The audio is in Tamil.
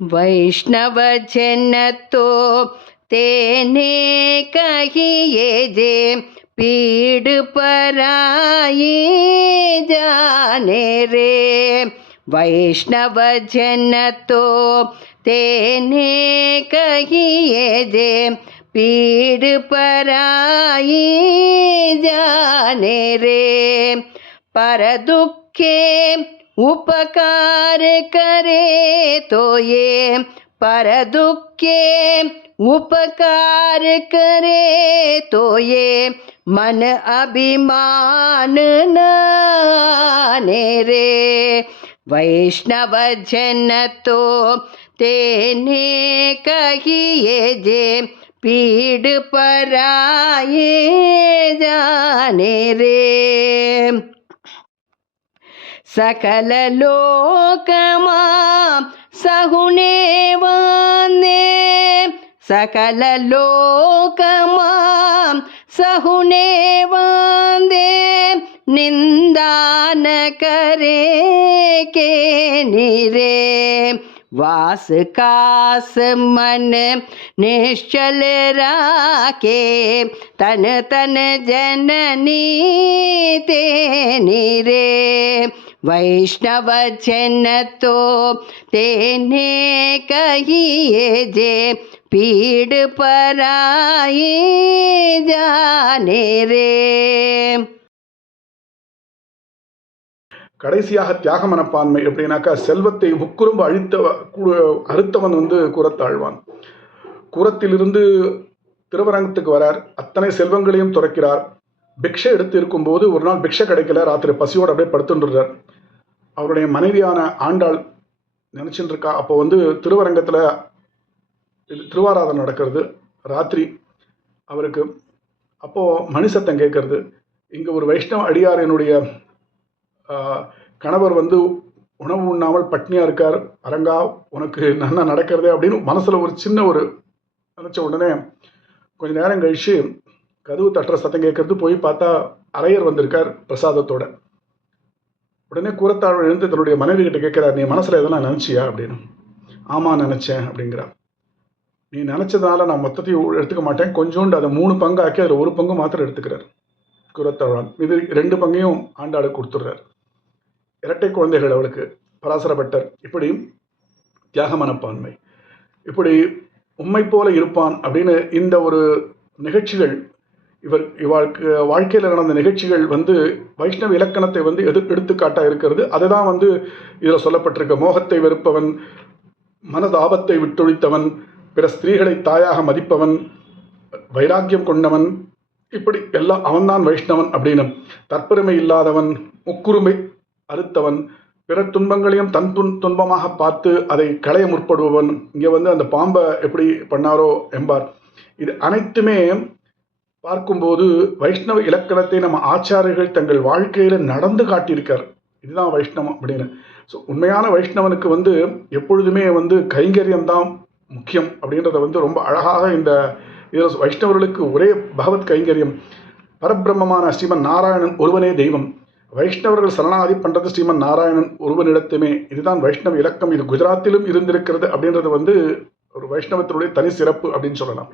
વૈષ્ણવજન તો તેને કહીએ જે પીડ પરાઈ જાને રે વૈષ્ણવજન તો તેને કહીએ જે પીડ પરાઈ જાને રે પરદુઃખે उपकार करे तो ये पर दुखे उपकार करे तो ये मन अभिमान नाने रे वैष्णव जन तो तेने कहिए जे पीड़ पराए जाने रे सकल सकललोकमा सहुने वंदे सकललोकमा सहुने वंदे निन्दान करे के निरे वास कास मन निश्चल राके तन तन जननी ते निरे વૈષ્ણવજન તો તેને કહીએ જે પીડ પરાઈ જાને રે கடைசியாக தியாக மனப்பான்மை எப்படின்னாக்கா செல்வத்தை உக்குறும்பு அழித்த அறுத்தவன் வந்து குரத்தாழ்வான். குரத்திலிருந்து திருவரங்கத்துக்கு வரார். அத்தனை செல்வங்களையும் துறக்கிறார். பிக்ஷை எடுத்து இருக்கும்போது ஒரு நாள் பிக்ஷை கிடைக்கல ராத்திரி பசியோடு அப்படியே படுத்துட்டுறார் அவருடைய மனைவியான ஆண்டாள் நினச்சிட்டு இருக்கா அப்போ வந்து திருவரங்கத்தில் இது நடக்கிறது. ராத்திரி அவருக்கு அப்போது மணி சத்தம் கேட்கறது. இங்கே ஒரு வைஷ்ணவ அடியார் என்னுடைய கணவர் வந்து உணவு உண்ணாமல் பட்னியாக இருக்கார். அரங்கா உனக்கு நன்னா நடக்கிறதே அப்படின்னு மனசில் ஒரு சின்ன ஒரு நினச்ச உடனே கொஞ்ச நேரம் கழிச்சு கதவு தட்டுற சத்தம் கேட்கறது போய் பார்த்தா அரையர் வந்திருக்கார் பிரசாதத்தோட. உடனே கூரத்தாழ் எழுந்து தன்னுடைய மனைவி கிட்ட கேட்குறார் நீ மனசில் எதனா நினச்சியா? அப்படின்னு. ஆமாம் நினச்சேன் அப்படிங்கிறார். நீ நினச்சதுனால நான் மொத்தத்தையும் எடுத்துக்க மாட்டேன். கொஞ்சோண்டு அதை மூணு பங்கு ஆக்கி அதில் ஒரு பங்கு மாத்திரம் எடுத்துக்கிறார். குரத்தாழ்வான். இது ரெண்டு பங்கையும் ஆண்டாளுக்கு கொடுத்துட்றார். இரட்டை குழந்தைகள் அவளுக்கு பராசரப்பட்டர். இப்படி தியாக மனப்பான்மை. இப்படி உம்மை போல இருப்பான் அப்படின்னு இந்த ஒரு நிகழ்ச்சிகள் இவர் இவாளுக்கு வாழ்க்கையில் நடந்த நிகழ்ச்சிகள் வந்து வைஷ்ணவ இலக்கணத்தை வந்து எது எடுத்துக்காட்டாக இருக்கிறது. அதுதான் வந்து இதில் சொல்லப்பட்டிருக்க. மோகத்தை வெறுப்பவன் மனதாபத்தை விட்டொழித்தவன் பிற ஸ்திரீகளை தாயாக மதிப்பவன் வைராக்கியம் கொண்டவன் இப்படி எல்லாம் அவன்தான் வைஷ்ணவன் அப்படின்னு. தற்பெருமை இல்லாதவன் முக்குரிமை அறுத்தவன் பிற துன்பங்களையும் தன் துன் துன்பமாக பார்த்து அதை களைய முற்படுபவன். இங்கே வந்து அந்த பாம்பை எப்படி பண்ணாரோ என்பார். இது அனைத்துமே பார்க்கும்போது வைஷ்ணவ இலக்கணத்தை நம்ம ஆச்சாரியர்கள் தங்கள் வாழ்க்கையில் நடந்து காட்டியிருக்கார். இதுதான் வைஷ்ணவம் அப்படின்னு. ஸோ உண்மையான வைஷ்ணவனுக்கு வந்து எப்பொழுதுமே வந்து கைங்கரியம் தான் முக்கியம் அப்படின்றத வந்து ரொம்ப அழகாக இந்த இதில் வைஷ்ணவர்களுக்கு ஒரே பகவத் கைங்கரியம். பரபிரம்மமான ஸ்ரீமன் நாராயணன் ஒருவனே தெய்வம். வைஷ்ணவர்கள் சரணாதி பண்ணுறது ஸ்ரீமன் நாராயணன் ஒருவனிடத்துமே. இதுதான் வைஷ்ணவ இலக்கம். இது குஜராத்திலும் இருந்திருக்கிறது அப்படின்றது வந்து ஒரு வைஷ்ணவத்தினுடைய தனி சிறப்பு அப்படின்னு சொல்லலாம்.